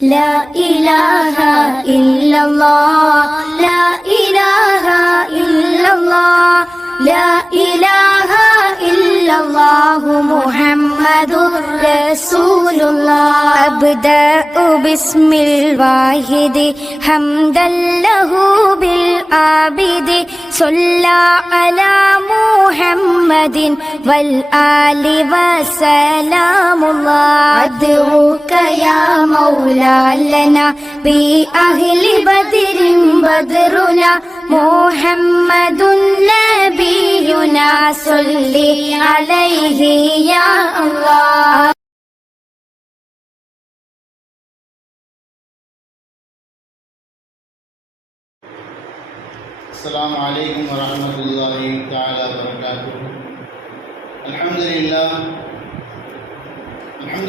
لا إله إلا الله لا إله إلا الله لا إله إلا الله محمد رسول الله أبدأ باسم الواحد حمدا له بالعابد صلى على محمد والآل وسلام الله أدعوك يا مولا لنا بأهل بدر بدرنا محمد نبينا صل عليه يا الله. السلام عليكم ورحمة الله تعالى وبركاته. الحمد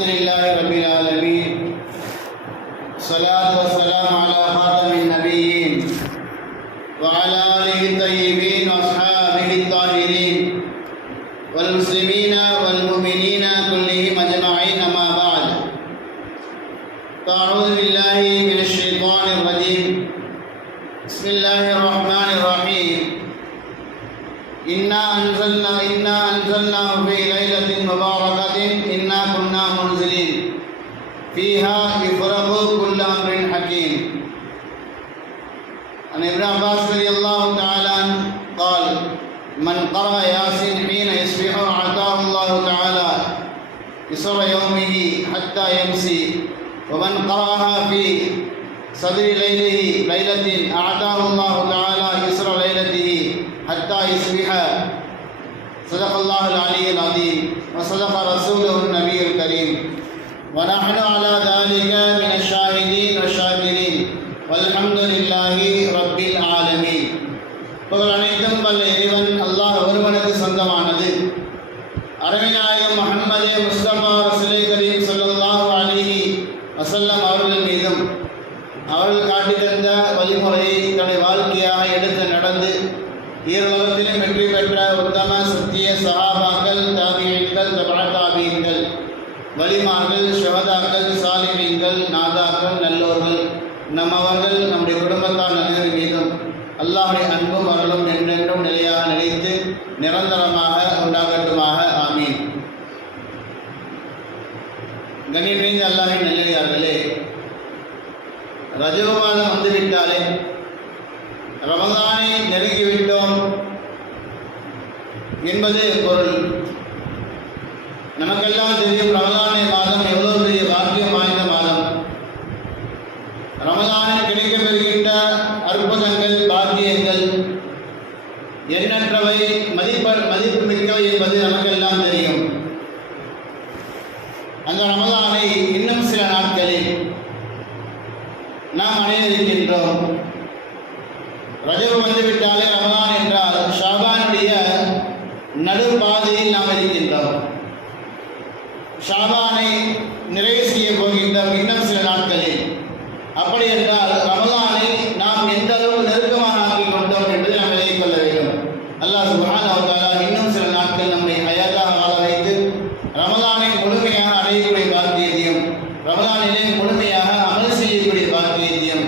لله رب العالمين. الصلاة والسلام على خاتم النبيين وعلى آله الطيبين وأصحابه الطاهرين والمسلمين والمؤمنين كلهم أجمعين، أما بعد، فأعوذ بالله من الشيطان الرجيم. بسم الله الرحمن الرحيم. إنا أنزلناه في ليلة مباركة إنا كنا منزلين فيها يفرق كل أمر حكيم. عن ابن عباس رضي الله تعالى عنه قال: من قرأ ياسين حين يصبح أعطاه الله تعالى يسر يومه حتى يمسي، ومن قرأها في صدر ليلة أعطاه الله تعالى يسر ليلته حتى يصبح. صدق الله العلي العظيم وصدق رسوله النبي الكريم، ونحن على ذلك من الشاهدين والشاكرين والحمد لله رب العالمين. புகழ் அனைத்தும் வல்ல இறைவன் அல்லாஹ் ஒருவனுக்கு சொந்தமானது. அருமைநாயகம் முஹம்மதே முஸ்தபா ரசூலே கரீம் ஸல்லல்லாஹு அலைஹி வஸல்லம் அவர்கள் மீதும் அவர்கள் காட்டி தந்த வழிமுறையை தன்னுடைய வாழ்க்கையாக எடுத்து நடந்து ஈருலகத்திலும் வெற்றி பெற்ற உத்தம சத்திய சஹாபாக்கள், தாபிஈன்கள், தபஅ தாபிஈன்கள், வலிமார்கள், ஷஹதாக்கள், சாலிஹீன்கள், நாதாக்கள், நல்லோர்கள், நம்மவர்கள், நம்முடைய குடும்பத்தார் அனைவர் மீதும் அல்லாஹ்வுடைய அன்பும் அருளும் என்றென்றும் நிலையாக நிலைத்து நிரந்தரமாக உண்டாகட்டுமாக. ஆமீன். கண்ணியம் நிறைந்த அல்லாஹ்வின் நல்லடியார்களே, ரஜப மாதம் வந்துவிட்டாலே, ரமதானை நெருங்கிவிட்டோம் என்பது பொருள். நமக்கெல்லாம் தெரியும் ரமதானை மாதம் எவ்வளவு பெரிய பாக்கியம் வாய்ந்த மாதம். ரமதானில் கிடைக்கப்பெறுகின்ற அற்புதங்கள், பாக்கியங்கள் எண்ணற்றவை, மதிப்பு மிக்கவை என்பது நமக்கெல்லாம் தெரியும். அந்த ரமதானை இன்னும் சில நாட்களில் நாம் அடைய இருக்கின்றோம். ரஜப் வந்துவிட்டாலே ரமலான் என்றால் ஷாபானுடைய நடுப்பாதையில் நாம் இருக்கின்றோம். ஷாபானை நிறைவு செய்ய போகின்றோம் இன்னும் சில நாட்களில். அப்படி என்றால் ரமலானை நாம் எந்த அளவு நெருக்கமாக ஆக்கிக் கொண்டோம் என்பதை நாம் விலகிக் கொள்ள வேண்டும். அல்லாஹ் சுப்ஹானஹு வ தஆலா இன்னும் சில நாட்கள் நம்மை ஹயாத்தாக வாழ வைத்து ரமலானை முழுமையாக அடையக்கூடிய பாக்கியத்தையும், ரமலானிலே முழுமையாக அமல் செய்யக்கூடிய பாக்கியத்தையும்,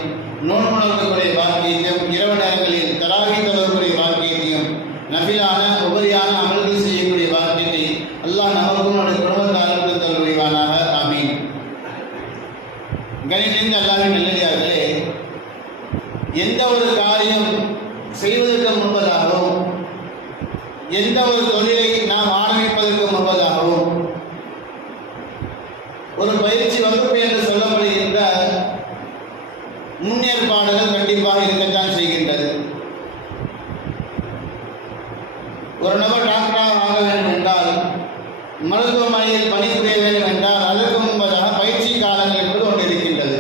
நோன்பு நோக்கக்கூடிய பாக்கியத்தையும், இரவு நேரங்களில் தராவீஹ் தொழக்கூடிய பாக்கியத்தையும், நஃபிலான உபரியான அமல்கள் செய்யக்கூடிய பாக்கியத்தை அல்லாஹ் நமக்கும் நம்முடைய குடும்பத்தாருக்கும் தருவானாக. ஆமீன். கண்ணியமிக்க அல்லாஹ்வின் நல்லடியார்களே, எந்த ஒரு காரியம் செய்வதற்கு முன்பதாகவும், எந்த ஒரு தொழிலை நாம் ஆரம்பிப்பதற்கு முன்பதாகவும் ஒரு பயிற்சி வகுப்பு என்று சொல்லப்படுகின்ற முன்னேற்பாடுகள் கண்டிப்பாக இருக்கத்தான் செய்கின்றது. ஒரு நபர் டாக்டராக ஆக வேண்டும் என்றால், மருத்துவமனையில் பணிபுரிய வேண்டும் என்றால், அதற்கு முன்பதாக பயிற்சி காலங்கள் என்பது ஒன்று இருக்கின்றது.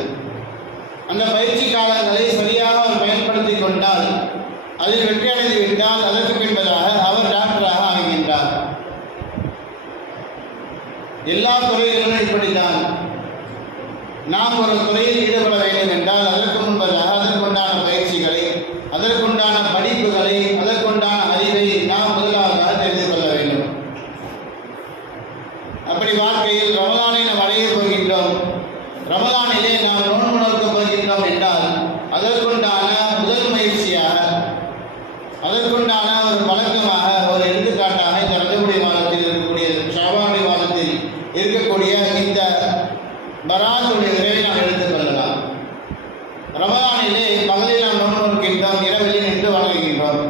அந்த பயிற்சி காலங்களை சரியாக அவர் பயன்படுத்தி கொண்டால், அதில் வெற்றி அடைந்து விட்டால், அதற்கு பின்பதாக அவர் டாக்டராக ஆகின்றார். எல்லா துறைகளிலும் இப்படித்தான். நாம் ஒரு துறையில் ஈடுபட வேண்டும் என்றால் அதற்கு முன்பதாக அதற்குண்டான பயிற்சிகளை, அதற்குண்டான படிப்புகளை, அதற்குண்டான அறிவை நாம் முதலாவதாக தெரிந்து கொள்ள வேண்டும். அப்படி வாழ்க்கையில் ரமலானை நாம் அடைய போகின்றோம். ரமலானிலே நாம் நோன்பு நோக்கப் போகின்றோம் என்றால் அதற்குண்டான முதல் முயற்சியாக, அதற்குண்டான ஒரு பழக்கமாக, ஒரு எடுத்துக்காட்டாக இந்த ரஜபுடைய மாதத்தில் இருக்கக்கூடிய, ஷாபானுடைய மாதத்தில் இருக்கக்கூடிய இந்த பராத்துடைய விரைவை நாம் எடுத்துக் கொள்ளலாம். ரமலானிலே பகலில் நாம் நோன்பு நோக்கின்றோம், இரவில் நின்று வணங்குகின்றோம்.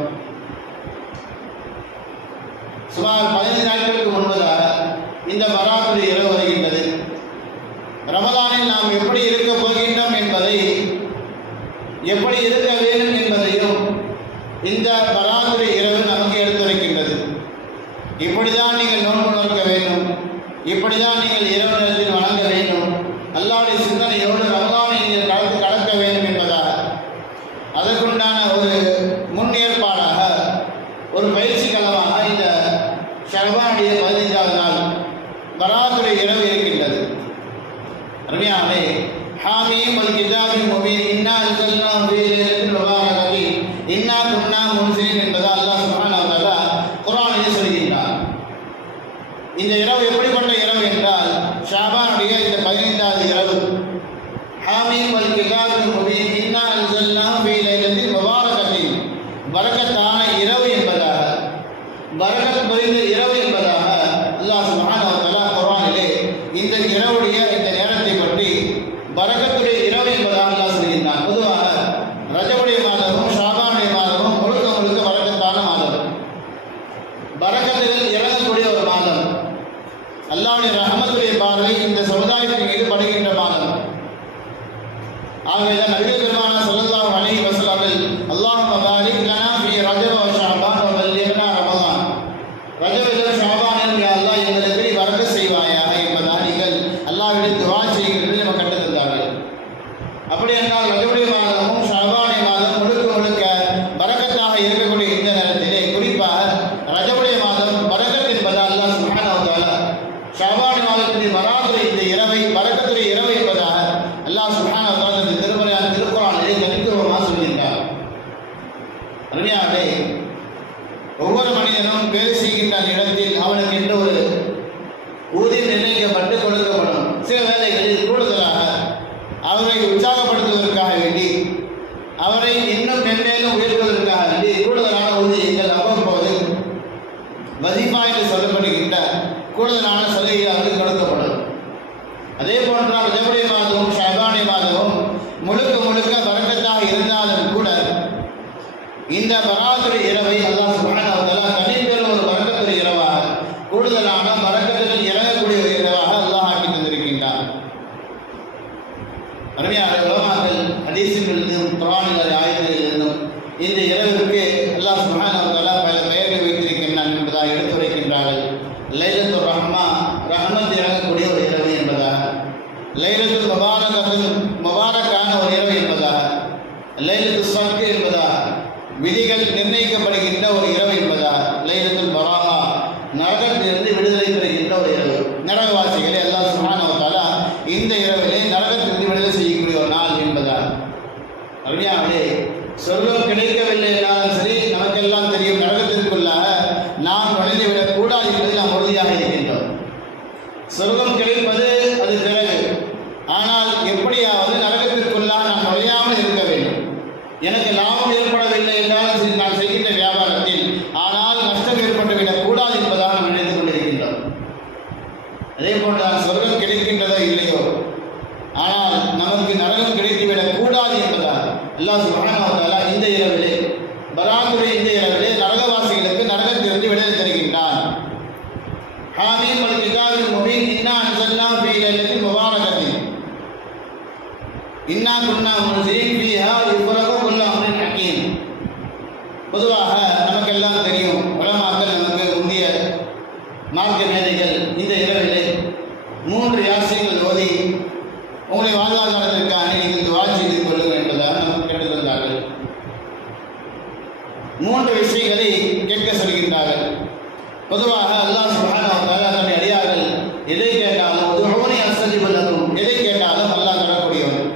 சுமார் 15 நாட்களுக்கு முன்பதாக இந்த பராத்துடைய இரவு வருகின்றது. ரமலானில் நாம் எப்படி இருக்க போகின்றோம் என்பதை, எப்படி இருக்க வேண்டும் என்பதையும் இந்த பராத்துடைய இரவு நமக்கு எடுத்துரைக்கின்றது. இப்படிதான் நீங்கள் நோன்பு நோக்க வேண்டும், இப்படிதான் நீங்கள் இரவு நேரத்தில் வணங்க வேண்டும், அல்லாஹ்வுடைய சிந்தனையோடு ரமலானை நீங்கள் கடக்க வேண்டும் என்பதாக அதற்குண்டான ஒரு முன் ஏற்பாடாக, ஒரு பயிற்சி களமாக இந்த ஷஅபானுடைய 15வது நாள் பராத்துடைய இரவு இருக்கின்றது. அருமையானே, ஹாமீம் வல் கிதாபில் முபீன் இன்னா அன்ஸல்னாஹு ஃபீ லைலத்தின் முபாரகத்தின் இன்னா குன்னா முன்ஸிரின் என்பதை அல்லாஹ் சுப்ஹானஹு வ தஆலா குர்ஆனில் சொல்கின்றார். இந்த இரவு எப்படிப்பட்ட இரவு என்றால் ஷஅபானுடைய இந்த 15வது இரவு. ஹாமீம் வல் கிதாபில் முபீன் இன்னா அன்ஸல்னாஹு ஃபீ லைலத்தின் முபாரகத்தின், பரக்கத்தான இரவு என்பதாக, பரக்கத் பொறிந்த இரவு என்பதாக அல்லாஹ் சுப்ஹானஹு வ தஆலா குர்ஆனிலே இந்த இரவுடைய இந்த நேரத்தை பற்றி பரக்கத்துடைய இரவு என்பதாக அல்லாஹ் சொல்கின்றான். பொதுவாக ரஜபுடைய மாதமும் ஷாபானுடைய மாதமும் முழுக்க முழுக்க பரக்கத்தான மாதம், பரக்கத்துகள் இறங்கக்கூடிய ஒரு மாதம், அல்லாஹ்வுடைய ரஹ்மத்துடைய பார்வை இந்த சமுதாயத்தின் மீது படுகின்ற மாதம். ஆகவேதான் நபிகள் பெருமானார் ஸல்லல்லாஹு அலைஹி வஸல்லம் அவர்கள் அல்லாஹும்ம பாரிக் லனா ஃபீ ரஜப வ ஷஅபான் வ பல்லிக்னா ரமலான், ரஜபிலும் ஷஅபானிலும் யா அல்லாஹ் எங்களுக்கு நீ பரக்கத் செய்வாயாக என்பதாக நீங்கள் அல்லாஹ்விடம் துஆ செய்கிறது நமக்கு கற்றுத் தந்தார்கள். அப்படி என்றால் ரஜபுடைய மாதமும் ஷஅபானுடைய மாதம் முழுக்க முழுக்க பரக்கத்தாக இருக்கக்கூடிய இந்த நேரத்திலே, குறிப்பாக ரஜபுடைய மாதம் பரக்கத் என்பதை அல்லாஹ் சுப்ஹானஹு வ தஆலா ஷஅபான் மாதத்தின் பராத்துடைய இந்த இரவை பரக்கத்துடைய இரவு என்பதாக அல்லாஹ் சுப்ஹானஹு வ தஆலா இந்த திருக்குர்ஆனிலே தனித்துவமாக சொல்கின்றார். அருமையானே, ஒவ்வொரு மனிதனும் வேலை செய்கின்ற இடத்தில் அவனுக்கு என்று ஒரு ஊதியம் நிர்ணயிக்கப்பட்டு கொடுக்கப்படும். சில வேளைகளில் கூடுதலாக அவரை உற்சாகப்படுத்துவதற்காக வேண்டி, அவரை இன்னும் மென்மேலும் உயர்த்துவதற்காக வேண்டி கூடுதலான ஊதியங்கள் அவ்வப்போது வசீஃபா என்று சொல்லப்படுகின்ற கூடுதலான சலுகைகள் அவருக்கு கொடுக்கப்படும். அதே போன்றால் ரஜபுடைய மாதமும் ஷஅபானுடைய மாதமும் முழுக்க முழுக்க பரக்கத்தாக இருந்தாலும் கூட இந்த பராத்துடைய இரவை அல்லாஹ் சுப்ஹானஹு வ தஆலா தனிப்பெரும் ஒரு பரக்கத்துடைய இரவாக, கூடுதலான பரக்கத்துகள் இறங்கக்கூடிய ஒரு இரவாக அல்லாஹ் ஆக்கி தந்திருக்கின்றார். அருமையான உலமாக்கள் ஹதீஸிலிருந்தும் குர்ஆனில் ஆயத்திலிருந்தும் இந்த இரவிற்கு அல்லாஹ் சுப்ஹானஹு வ தஆலா பல பெயர்கள் வைத்திருக்கின்றான் என்பதாக எடுத்துரைக்கின்றார்கள். லைலத்துர் ரஹ்மா, ரஹ்மத் இறங்கக்கூடிய ஒரு இரவு என்பதாக, லைலத்துல் முபாரக்கான ஒரு இரவு என்பதாக, லைலத்துல் ஸத்க் என்பதாக, விதிகள் நிர்ணயிக்கப்படுகின்ற ஒரு இரவு என்பதாக, லைலத்துல் பராஹா, நரகத்திலிருந்து விடுதலை பெறுகின்ற ஒரு இரவு. நரகவாசிகளை அல்லாஹ் சுப்ஹானஹு வ தஆலா இந்த இரவிலே நரகத்திலிருந்து விடுதலை செய்யக்கூடிய ஒரு நாள் என்பதாக. அருமையானே, சொர்க்கம் கிடைக்கவில்லை என்றாலும் சரி, நமக்கெல்லாம் தெரியும் நரகத்திற்குள்ளாக நாம் நுழைந்துவிடக் கூடாது என்பதில் நாம் உறுதியாக இருக்கின்றோம். சொர்க்கம் கிடைப்பது அது பிறகு, ஆனால் எப்படியாவது நரகத்திற்குள்ளாக நாம் நுழையாமல் இருக்க வேண்டும். எனக்கு லாபம் ஏற்படவில்லை என்றாலும் சரி, நான் செய்கின்ற வியாபாரத்தில் ஆனால் நஷ்டம் ஏற்பட்டுவிடக் கூடாது என்பதாக நாம் நினைத்துக் கொண்டிருக்கின்றோம். அதே போன்றுதான் சொர்க்கம் கிடைக்கின்றதோ இல்லையோ, ஆனால் நமக்கு நரகம் கிடைத்துவிடக் கூடாது என்பதால் அல்லாஹ் சுப்ஹானஹு வ தஆலா இந்த இரவிலே, பராத்துடைய இந்த இரவிலே நரகவாசிகளுக்கு நரகத்திலிருந்து விடுதலை தருகின்றான். ஹாமீம் வல் கிதாபில் முபீன் இன்னா அன்ஸல்னாஹு ஃபீ லைலத்தின் முபாரகத்தின் இன்னா குன்னா முன்ஸிரின் ஃபீஹா யுஃப்ரகு குல்லு அம்ரின் ஹக்கீம். பொதுவாக நமக்கெல்லாம் தெரியும், உலமாக்கள் நமக்கு முந்திய மார்க்க மேதைகள் இந்த இரவிலே 3 யாசீன்கள் ஓதி உங்களை வாழ்வாதாரத்திற்காக நீங்கள் துஆ செய்து கொள்ளுங்கள் என்பதாக நமக்கு கேட்டுக் கொண்டார்கள். 3 விஷயங்களை கேட்க சொல்கின்றார்கள். பொதுவாக அல்லாஹ் சுப்ஹானஹு வ தஆலா தன்னுடைய அடியார்கள் எதை கேட்டாலும் உதுஊனி அஸ்தஜிப் லக்கும், எதை கேட்டாலும் அல்லாஹ் தரக்கூடியவன்.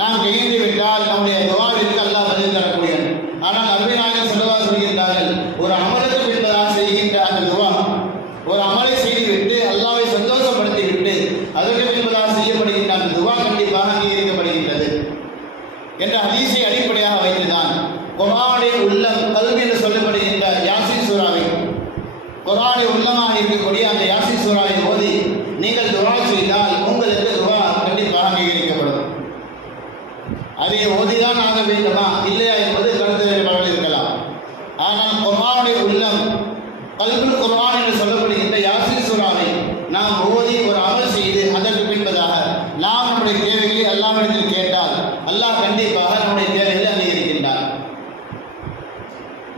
நாம் கைந்து விட்டால் நம்முடைய துஆவிற்கு அல்லாஹ் பதில் தரக்கூடியவன். ஆனால் நபிகள் நாயகம் ஸல்லல்லாஹு அலைஹி வஸல்லம் சொல்கின்றார்கள், ஒரு அமலுக்கு என்பதாக செய்கின்ற அந்த துஆ, ஒரு அமலை செய்துவிட்டு அல்லாஹ்வை சந்தோஷப்படுத்திவிட்டு அதற்கு என்பதாக செய்யப்படுகின்ற அந்த துஆ என்ற ஹதீஸை அடிப்படையாக வைத்துதான் குர்ஆனுடைய உள்ளம் கல்வி என்று சொல்லப்படுகின்ற யாசீன் சூராவை, குர்ஆனுடைய உள்ளமாக இருக்கக்கூடிய அந்த யாசீன் சூராவை ஓதி நீங்கள் துஆ செய்தால் உங்களுக்கு துஆ கண்டிப்பாக அங்கீகரிக்கப்படும். அதை ஓதிதான் ஆக வேண்டுமா இல்லையா என்பது கருத்து வேறுபாடுகள் இருக்கலாம். ஆனால் குர்ஆனுடைய உள்ளம் கல்புல் குர்ஆன் என்று சொல்லப்படுகின்ற யாசீன் சூராவை நாம் ஓதி ஒரு அமல் செய்து அதற்கு பின்பதாக நாம் நம்முடைய தேவைகளை அல்லாஹ்விடத்தில் கேட்டால் அல்லாஹ் கண்டிப்பாக நம்முடைய தேவைகளை அங்கீகரிக்கின்றார்.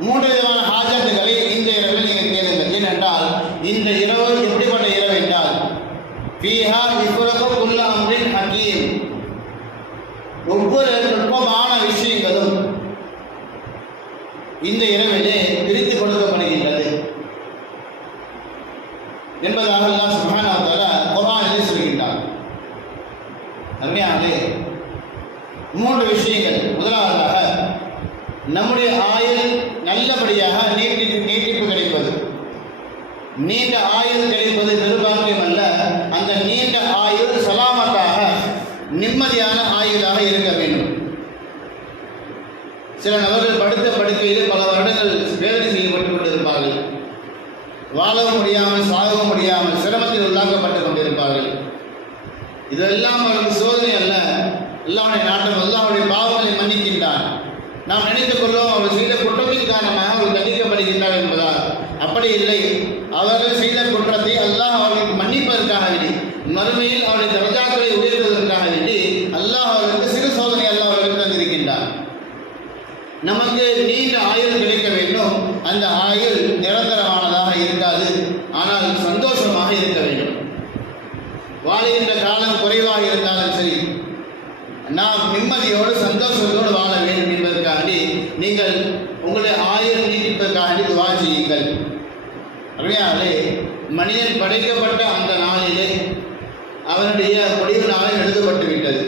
3 விதமான ஹாஜத்துகளை இந்த இரவில் நீங்கள் கேளுங்கள். ஏனென்றால் இந்த இரவு எப்படிப்பட்ட இரவு என்றால் ஃபீஹா யுஃப்ரகு குல்லு அம்ரின் ஹகீம், ஒவ்வொரு நுட்பமான விஷயங்களும் இந்த இரவிலே பிரித்து கொடுக்கப்படுகின்றது என்பதாக அல்லாஹ் சுப்ஹானஹு வ தஆலா குர்ஆனிலே சொல்கின்றார். அருமையானே 3 விஷயங்கள். முதலாவதாக நம்முடைய ஆயுள் நல்லபடியாக நீட்டிப்பு கிடைப்பது. நீண்ட ஆயுள் கிடைப்பது பெரும்பான்மையும் அல்ல, அந்த நீண்ட ஆயுள் சலாமத்தாக நிம்மதியான ஆயுளாக இருக்க வேண்டும். சில நபர்கள் படுத்த படுக்கையில் பல வருடங்கள் வேதனை செய்யப்பட்டுக் கொண்டிருப்பார்கள். வாழவும் முடியாமல் சாகவும் முடியாமல் சிரமத்தில் உள்ளாக்கப்பட்டுக் கொண்டிருப்பார்கள். இதெல்லாம் அவர்களுக்கு சோதனை அல்ல, அல்லாஹ்வுடைய நாட்டம், அல்லாஹ்வுடைய பாவங்களை மன்னிக்கின்றான். நாம் நினைத்துக் கொள்வோம் அவர்கள் செய்த குற்றத்தின் காரணமாக அவர்கள் தண்டிக்கப்படுகின்றார் என்பதால். அப்படி இல்லை. அவர்கள் செய்த குற்றத்தை அல்லாஹ் அவர்களுக்கு மன்னிப்பதற்காக வேண்டி, மறுமையில் அவருடைய தரஜாக்களை உயர்த்துவதற்காக வேண்டி அல்லாஹ் அவர்களுக்கு சிறு சோதனை அல்லாஹ் அவர்களுக்கு தந்திருக்கின்றார். நமக்கு நீண்ட ஆயுள் கிடைக்க வேண்டும். அந்த ஆயுள் நிரந்தரமானதாக இருக்காது, ஆனால் சந்தோஷமாக இருக்க வேண்டும். வாழுகின்ற காலம் குறைவாக இருந்தாலும் சரி, நாம் நிம்மதியோடு சந்தோஷத்தோடு வாழ வேண்டும் என்பதற்காண்டி நீங்கள் உங்களுடைய ஆயுள் நீட்டிப்பதற்காண்டி துஆ செய்யுங்கள். அப்படியாலே மனிதன் படைக்கப்பட்ட அந்த நாளிலே அவனுடைய முடிவு நாளில் எழுதப்பட்டு விட்டது.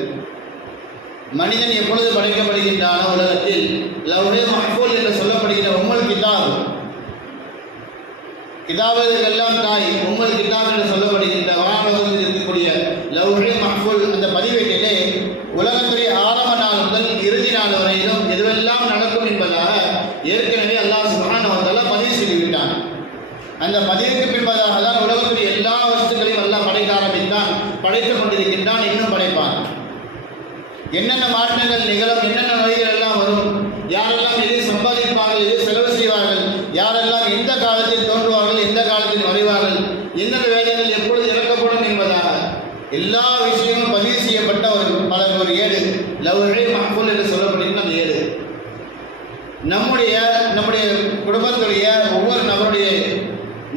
மனிதன் எப்பொழுது படைக்கப்படுகின்றானோ உலகத்தில் லவ்ஹே மஹ்ஃபூல் என்று சொல்லப்படுகிற உம்முல் கிதாப், கிதாபுகளுக்கெல்லாம் தாய் உம்முல் கிதாப் என்று சொல்லப்படுகின்ற வானலோகத்தில் இருக்கக்கூடிய லவ்ஹே மஹ்ஃபூல் அந்த பதிவேட்டிலே உலகத்துடைய ஆரம்ப நாள் முதல் இறுதி நாள் வரையிலும் எதுவெல்லாம் நடக்கும் என்பதாக ஏற்கனவே அல்லாஹ் சுப்ஹானஹு வ தஆலா பதிவு செய்துவிட்டான். அந்த பதிவுக்கு பின்பதாக தான் உலகத்துடைய எல்லா வஸ்துக்களையும் அல்லாஹ் படைக்க ஆரம்பித்தான், படைத்துக் கொண்டிருக்கின்றான், இன்னும் படைப்பான். என்னென்ன மாற்றங்கள் நிகழும், என்னென்ன நோய்கள் எல்லாம் வரும், யாரெல்லாம் எதை சம்பாதிப்பார்கள், எதை செலவு செய்வார்கள், யாரெல்லாம் எந்த காலத்தில் தோன்றுவார்கள், எந்த காலத்தில் மறைவார்கள், என்னென்ன வேதங்கள் எப்பொழுது இறக்கப்படும் என்பதாக எல்லா விஷயமும் பதிவு செய்யப்பட்ட ஒரு ஏடு லவ்ஹே மஹ்ஃபூல் என்று சொல்லப்படுகின்ற அந்த ஏடு. நம்முடைய குடும்பத்துடைய ஒவ்வொரு நபருடைய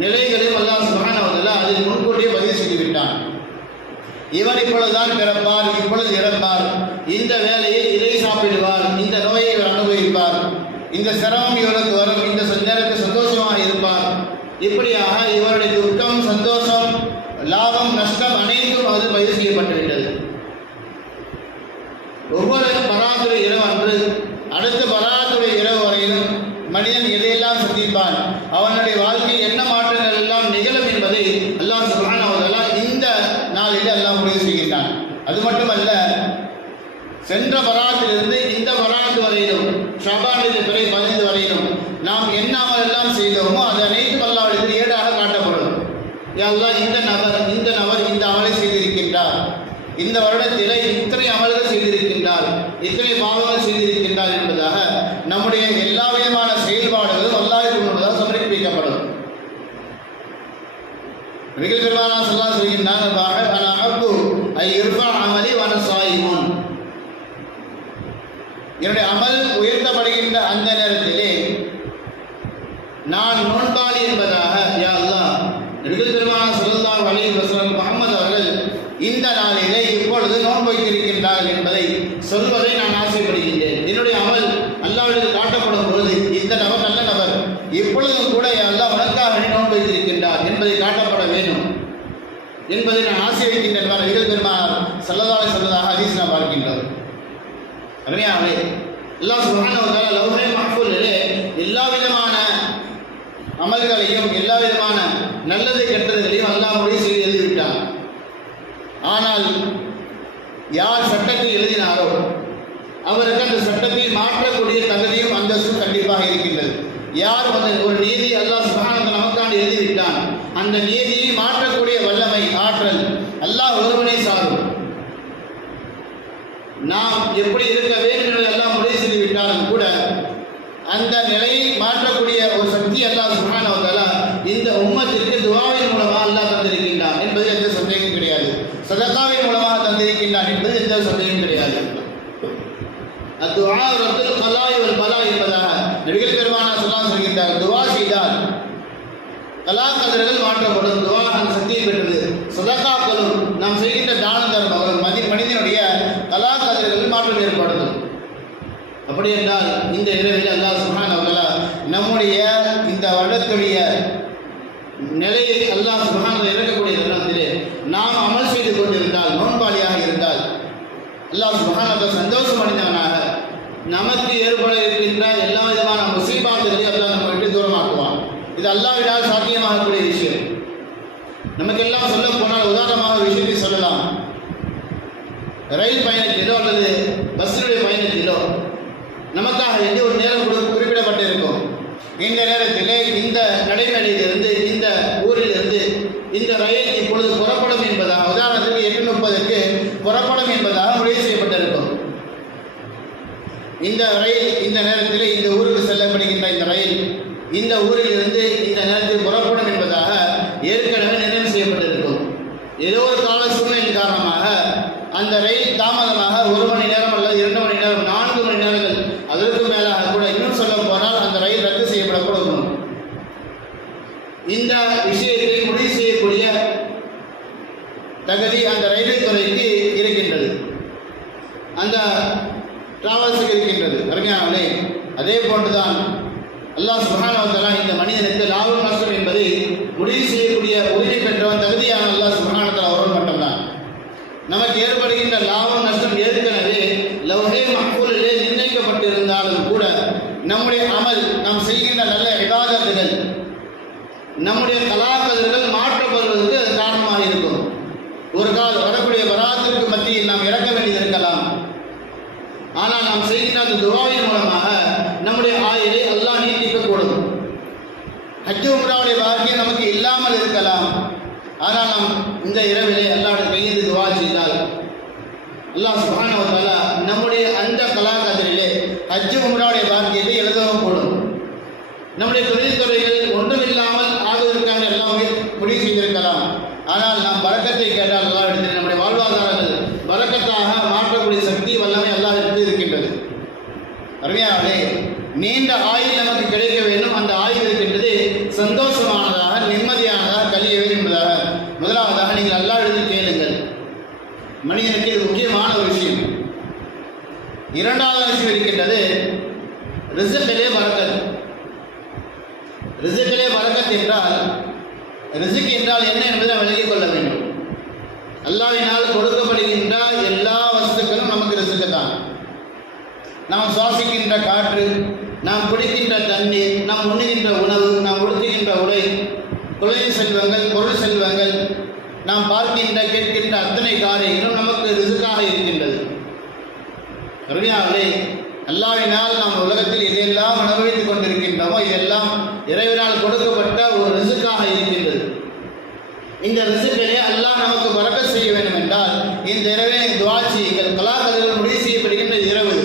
நிலைகளையும் அல்லாஹ் சுப்ஹானஹு வ தஆலா அதில் முன்கூட்டியே பதிவு செய்து விட்டான். இவர் இப்பொழுதுதான் பிறப்பார், இப்பொழுது இறப்பார், இந்த வேலையில் இதை சாப்பிடுவார், இந்த நோயை அனுபவிப்பார், இந்த சிரமம் இவருக்கு வரும், இந்த நேரத்தில் சந்தோஷமாக இருப்பார். இப்படியாக இவருடைய துக்கம், சந்தோஷம், லாபம், நஷ்டம் அனைத்தும் அது பதிவு செய்யப்பட்டுவிட்டது. ஒவ்வொரு பராத்துடைய இரவு அன்று அடுத்த பராத்துடைய இரவு வரையிலும் மனிதன் எதையெல்லாம் சந்திப்பான், அவனுடைய வாழ்க்கையில் என்ன மாற்றங்கள் எல்லாம் நிகழும் என்பதை அல்லாஹ் சுப்ஹானஹு வ தஆலா இந்த நாளில் அல்லாஹ் முடிவு செய்கின்றான். அது மட்டுமல்ல, சென்ற பராத்திலிருந்து இந்த பராத்து வரையிலும் ஷஅபானுடைய பிறை 15 வரையிலும் நாம் என்ன அமல் எல்லாம் செய்தோமோ அது அனைத்தும் அல்லாஹ்விடத்தில் ஏடாக காட்டப்படும். யா அல்லாஹ், இந்த நபர் இந்த அமலை செய்திருக்கின்றார், இந்த வருடத்திலே இத்தனை அமல்கள் செய்திருக்கின்றார், இத்தனை பாவங்கள் செய்திருக்கின்றார் என்பதாக நம்முடைய எல்லா விதமான செயல்பாடுகளும் அல்லாஹ்வுக்கு முன்பதாக சமர்ப்பிக்கப்படும். நபிகள் பெருமானார் ஸல்லல்லாஹு அலைஹி வஸல்லம் சொல்கின்றார், அனா அஹப்பு ஐ இர்ஃபா அமலி வ அனா ஸாயிமுன், என்னுடைய அமல் உயர்த்தப்படுகின்ற அந்த நேரத்திலே நான் நோன்பாளி என்பதாக யா அல்லாஹ், நபிகள் பெருமானார் ஸல்லல்லாஹு அலைஹி வஸல்லம் முஹம்மது அவர்கள் இந்த நாளிலே இப்பொழுது நோன்பு வைத்திருக்கின்றார்கள் என்பதை சொல்வதை நான் ஆசைப்படுகின்றேன். என்னுடைய அமல் அல்லாஹ்விற்கு காட்டப்படும் பொழுது இந்த நபர் நல்ல நபர், இப்பொழுதும் கூட அல்லாஹ் உனக்காக நோன்பு வைத்திருக்கின்றார் என்பதை காட்டப்பட வேண்டும் என்பதை நான் ஆசை வைக்கின்றேன். நபிகள் பெருமானார் ஸல்லல்லாஹு அலைஹி வஸல்லம் ஹதீஸ் நாம் பார்க்கின்றோம். அருமையானே, அல்லாஹ் சுப்ஹானஹு வ தஆலா லவ்ஹே மஹ்ஃபூலிலே எல்லா விதமான அமல்களையும் எல்லா விதமான நல்லது கெட்டதுகளையும் அல்லாஹ் முடிவு செய்து எழுதிவிட்டான். ஆனால் யார் சட்டத்தை எழுதினாரோ அவருக்கு அந்த சட்டத்தை மாற்றக்கூடிய தகுதியும் அந்தஸ்தும் கண்டிப்பாக இருக்கின்றது. யார் ஒரு நீதி அல்லாஹ் சுப்ஹானஹு நமக்காக எழுதிவிட்டான், அந்த நீதியை மாற்றக்கூடிய வல்லமை ஆற்றல் அல்லாஹ் ஒருவனை சாரும். நாம் எப்படி இருக்க வேண்டும் என்று எல்லாம் முடிவு செய்து விட்டாலும் கூட அந்த நிலையை மாற்றக்கூடிய ஒரு சக்தி அல்லாஹ் சுப்ஹானஹு வ தஆலா இந்த உம்மத்திற்கு துஆவின் மூலமாக அல்லாஹ் தந்திருக்கின்றான் என்பது எந்த சந்தேகம் கிடையாது. சதகாவின் மூலமாக தந்திருக்கின்றான் என்பது எந்த சந்தேகம் கிடையாது. அத்துஆ ரத்துல் கலாய் வல் பலா என்பதாக நபிகள் பெருமானார் ஸல்லல்லாஹு அலைஹி வஸல்லம் துஆ செய்தால் கலா கதிர்கள் மாற்றப்படும். துஆ அந்த சக்தியை பெற்றது. சதகாக்களும் நாம் செய்கின்ற தான தர்மங்களும் மனிதனுடைய கலா கதிர்கள் மாற்றம் ஏற்படுத்தும். அப்படி என்றால் இந்த இரவில் அல்லாஹ் சுப்ஹானஹு வ தஆலா நம்முடைய இந்த வருடத்துடைய நிலையை அல்லாஹ் சுப்ஹானஹு இருக்கக்கூடிய தருணத்திலே நாம் அமல் செய்து கொண்டிருந்தால், நோன்பாளியாக இருந்தால் அல்லாஹ் சுப்ஹானஹு வ தஆலா சந்தோஷம் அடைந்தவனாக நமக்கு ஏற்பட இருக்கின்ற எல்லா விதமான முசீபாத்துகளையும் அல்லாஹ் நம்ம விட்டு தூரமாக்குவான். இது அல்லாஹ்வினால் சாத்தியமாகக்கூடிய விஷயம். நமக்கெல்லாம் சொல்ல போனால் உதாரணமாக ஒரு விஷயத்தை சொல்லலாம். ரயில் பயணத்திலோ அல்லது பஸ்ஸினுடைய பயணத்திலோ நமக்காக வேண்டிய ஒரு நேரம் குறிப்பிடப்பட்டிருக்கும். இந்த நேரத்தில் இந்த நடைமேடையிலிருந்து இந்த ஊரிலிருந்து இந்த ரயில் இப்பொழுது புறப்படும் என்பதாக, உதாரணத்துக்கு 8:30க்கு புறப்படும் என்பதாக முடிவு செய்யப்பட்டிருக்கும். இந்த ரயில் இந்த நேரத்தில் இந்த ஊருக்கு செல்லப்படுகின்ற இந்த ரயில் இந்த ஊரில் இருந்து இந்த நேரத்தில் புறப்படும் என்பதாக ஏற்கனவே நிர்ணயம் செய்யப்பட்டிருக்கும். ஏதோ ஒரு கால சூழ்நிலையின் காரணமாக அந்த ரயில் தாமதமாக 1 மணி நேரம் அல்லது 2 மணி நேரம் 4 மணி நேரங்கள் அதற்கு மேலாக கூட, இன்னும் சொல்ல போனால் அந்த ரயில் ரத்து செய்யப்படக்கூடும். இந்த விஷயத்தை முடிவு செய்யக்கூடிய தகுதி அந்த ரயில்வே துறைக்கு இருக்கின்றது, அந்த டிராவல்ஸுக்கு இருக்கின்றது. அருமையானவர்களே, அதே போன்றுதான் அல்லாஹ் சுப்ஹானஹு வ தஆலா இந்த மனிதனுக்கு லாபம் நஷ்டம் என்பதை முடிவு செய்யக்கூடிய உரிமை பெற்றவன் தகுதியான அல்லாஹ் சுப்ஹானஹு வ தஆலா ஒருவன் மட்டும்தான். நமக்கு ஏற்படுகின்ற லாபம் நஷ்டம் ஏற்கனவே லவ்ஹே மஹ்ஃபூலிலே நிர்ணயிக்கப்பட்டிருந்தாலும் கூட நம்முடைய அமல், நாம் செய்கின்ற நல்ல இபாதத்துகள், நம்முடைய கலாக்கதிர்கள் மாற்றப்படுவதற்கு அது காரணமாக இருக்கும். ஒரு கால் வரக்கூடிய வராத்திற்கு மத்தியில் நாம் இறக்க வேண்டியது இருக்கலாம். ஆனால் நாம் செய்கின்ற அந்த துஆவின் மூலமாக நம்முடைய ஆயுளை அல்லாஹ் நீட்டிக்கக்கூடும். ஹஜ் உம்ராவுடைய பாக்கியம் நமக்கு இல்லாமல் இருக்கலாம். ஆனால் நாம் இந்த இரவிலே அல்லாஹ்வுடைய கையெழுந்து துஆ செய்தால் அல்லாஹ் சுப்ஹானஹு வ தஆலா நம்முடைய அந்த கலாக்கதிரிலே ஹஜ் உம்ராவுடைய பாக்கியத்தை எழுதவும் கூடும். நம்முடைய தொழில்துறைகள் ஒன்றுமில்லாமல் ஆகுவதற்காக எல்லாமே முடிவு செய்திருக்கலாம். ஆனால் நாம் பரக்கத்தை கேட்டால் அல்லாஹ் இடத்தில் நம்முடைய வாழ்வாதாரங்கள் பரக்கத்தாக மாற்றக்கூடிய சக்தி வல்லமை அல்லாஹ் இடத்தில் இருக்கின்றது. அருமையானவர்களே, நீண்ட ஆயுள் நமக்கு கிடைக்க வேண்டும். அந்த ஆயுள் இருக்கின்றது சந்தோஷமானதாக, நிம்மதியானதாக, கழிய வேண்டும் என்பதாக முதலாவதாக நீங்கள் அல்லாஹ் இடத்தில் கேளுங்கள். மனிதனுக்கு இது முக்கியமான ஒரு விஷயம். இரண்டாவது விஷயம் இருக்கின்றது ரிஸ்கிலே பரக்கத். ரிஸ்கிலே பரக்கத் என்றால், ரிஸ்க் என்றால் என்ன என்பதை விளங்கிக் கொள்ள வேண்டும். அல்லாஹ்வினால் கொடுக்கப்படுகின்ற எல்லா வஸ்துக்களும் நமக்கு ரிஸ்க் தான். நாம் சுவாசிக்கின்ற காற்று, நாம் குடிக்கின்ற தண்ணீர், நாம் உண்ணுகின்ற உணவு, நாம் உடுத்துகின்ற உடை, குழந்தை செல்வங்கள், பொருள் செல்வங்கள், நாம் பார்க்கின்ற கேட்கின்ற அத்தனை காரியங்களும் நமக்கு ரிஸ்காக இருக்கின்றது. அருமையானவர்களே, அல்லாஹ்வினால் நாம் உலகத்தில் இதெல்லாம் அனுபவித்துக் கொண்டிருக்கின்றோமோ இதெல்லாம் இறைவனால் கொடுக்கப்பட்ட ஒரு ரிஸ்காக இருக்கின்றது. இந்த ரிஸ்கிலே அல்லாஹ் நமக்கு பரக்கத் செய்ய வேண்டும் என்றால் இந்த இரவே துஆ செய்யுங்கள். கலாக்கதிர்கள் முடிவு செய்யப்படுகின்ற இரவு.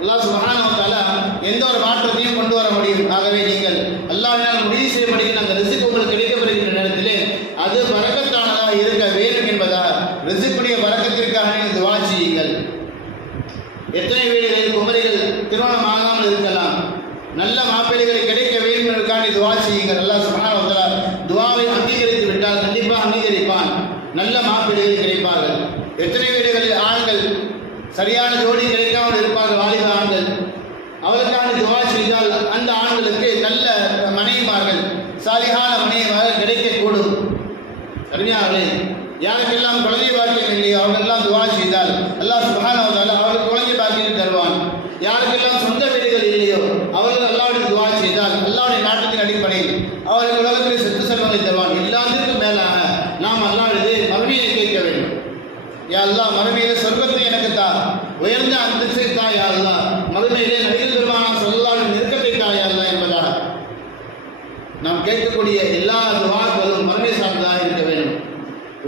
அல்லாஹ் சுப்ஹானஹு வ தஆலா எந்த ஒரு மாற்றத்தையும் கொண்டு வர முடியும். ஆகவே நீங்கள் அல்லாஹ்வினால் முடிவு செய்யப்படுகின்ற அந்த ரிஸ்க் உங்களுக்கு கிடைக்கப்படுகின்ற நேரத்திலே அது பரக்கத்தானதாக இருக்க வேண்டும் என்பதாக ரிஸ்குடைய பரக்கத்திற்காக நீங்கள் துஆ செய்யுங்கள். எத்தனை வீடுகளில் குமரிகள் திருமணம் ஆகாமல் இருக்கலாம். நல்ல மாப்பிள்ளைகளை கிடைக்க வேண்டும் என்பதற்காக துஆ செய்யுங்கள். அல்லாஹ் சுப்ஹானஹு வ தஆலா துஆவை அங்கீகரித்து விட்டால் கண்டிப்பாக அங்கீகரிப்பான். நல்ல மாப்பிள்ளைகள் கிடைப்பார்கள். எத்தனை வீடுகளில் ஆண்கள் சரியான ஜோடி கிடைக்காமல் இருப்பார்கள், வாலிப ஆண்கள். அவர்களுக்கான துஆ செய்தால் அந்த ஆண்களுக்கு நல்ல மனைவிமார்கள், சாலிஹான மனைவிமார்கள் கிடைக்கக்கூடும். அருமையானவர்களே, யாருக்கெல்லாம் குழந்தை பாக்கியம் இல்லையோ அவர்களெல்லாம் துஆ செய்தால் அல்லாஹ் சுப்ஹானஹு வ தஆலா அவர்களுக்கு குழந்தை பாக்கியம் தருவான். யாருக்கெல்லாம் சொந்த வீடுகள் இல்லையோ அவர்கள் அல்லாஹ்வுடைய துஆ செய்தால் அல்லாஹ்வுடைய நாட்டத்தின் அடிப்படையில் அவர்கள் உலகத்தில் சொத்து செல்வங்களை தருவான். எல்லாத்திற்கும் மேலாக நாம் அல்லாஹ்விடத்தில் மறுமையை கேட்க வேண்டும். யா அல்லாஹ், மறுமையிலே சொர்க்கத்தை எனக்கு தா, உயர்ந்த அந்தஸ்தை தாயா அல்லாஹ், மறுமையிலே நபிகள் பெருமானார் ஸல்லல்லாஹு அலைஹி வஸல்லம் நெருக்கத்தை தாயா அல்லாஹ் என்பதாக நாம் கேட்கக்கூடிய எல்லா துஆக்களும் மறுமை சார்ந்ததாக இருக்க வேண்டும்.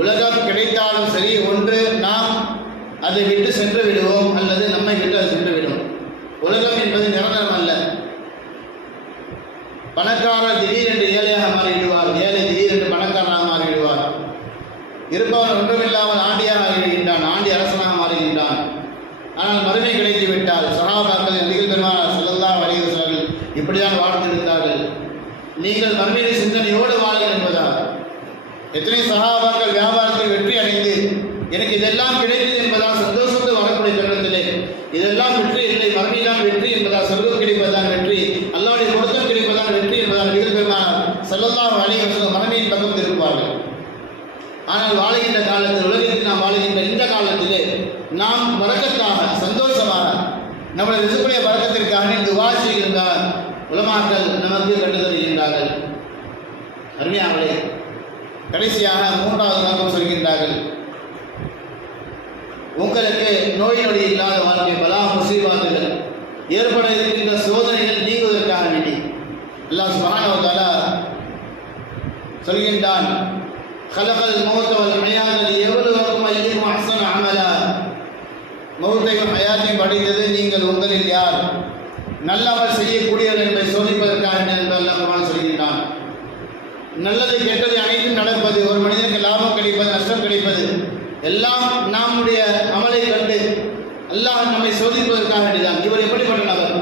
உலகம் கிடைத்தாலும் சரி, ஒன்று நாம் அதை விட்டு சென்று விடுவோம் அல்லது நம்மை விட்டு அது சென்று விடும். உலகம் என்பது நிரந்தரம் அல்ல. பணக்காரர் திடீரென்று ஏழையாக மாறிவிடுவார், ஏழை திடீரென்று பணக்காரனாக மாறிவிடுவார். இருப்பவன் ஒன்றுமில்லாமல் ஆண்டியாக மாறிவிடுகின்றான், ஆண்டி அரசனாக மாறுகின்றான். ஆனால் மறுமை கிடைத்து விட்டால் சஹாபாக்கள் நபிகள் பெருமானார் ஸல்லல்லாஹு அலைஹி வஸல்லம் இப்படிதான் வாழ்ந்திருந்தார்கள். நீங்கள் மறுமையை சிந்தனையோடு வாழுங்கள் என்பதால் எத்தனை சஹாபாக்கள் வியாபாரத்தில் வெற்றி அடைந்து எனக்கு இதெல்லாம் கிடைத்தது என்பதால் சந்தோஷத்து வரக்கூடிய தருணத்திலே இதெல்லாம் வெற்றி இல்லை, மறுமைதான் வெற்றி என்பதால் சொர்க்கம் கிடைப்பதுதான் வெற்றி, அல்லாஹ்வுடைய பொருத்தம் கிடைப்பதுதான் வெற்றி என்பதால் நபிகள் பெருமானார் ஸல்லல்லாஹு அலைஹி வஸல்லம் மறுமையின் பக்கம் திரும்புவார்கள். ஆனால் வாழுகின்ற காலத்தில், உலகத்தில் நாம் வாழுகின்ற இந்த காலத்திலே நாம் வரக்கத்தாக, சந்தோஷமாக, நம்முடைய ரிசுக்குடைய வரக்கத்திற்காக துஆ செய்கின்றார் உலமாக்கள் நமக்கு கண்டு தருகின்றார்கள். அருமையானவர்களே, கடைசியாக மூன்றாவது நோக்கம் சொல்கின்றார்கள். உங்களுக்கு நோய் நொடி இல்லாத வாழ்க்கை, பலா முசீபாத்துகள் ஏற்பட இருக்கின்ற சோதனைகள் நீங்குவதற்காக வேண்டி அல்லாஹ் சுப்ஹானஹு வ தஆலா சொல்கின்றான், خلقல் மௌத வல் ஹயாத லியப்லுவக்கும் அய்யுக்கும் அஹ்ஸனு அமலா. மௌத்தையும் ஹயாத்தையும் படைத்தது நீங்கள் உங்களில் யார் நல்ல அமல் செய்யக்கூடியவர் என்பதை சோதிப்பதற்காக என்று அல்லாஹ் குர்ஆன் சொல்கின்றான். நல்லது கெட்டது அனைத்தும் நடப்பது, ஒரு மனிதனுக்கு லாபம் கிடைப்பது, நஷ்டம் கிடைப்பது எல்லாம் நம்முடைய அமலை கண்டு அல்லாஹ் நம்மை சோதிப்பதற்காக வேண்டிதான். இவர் எப்படிப்பட்ட நபர்,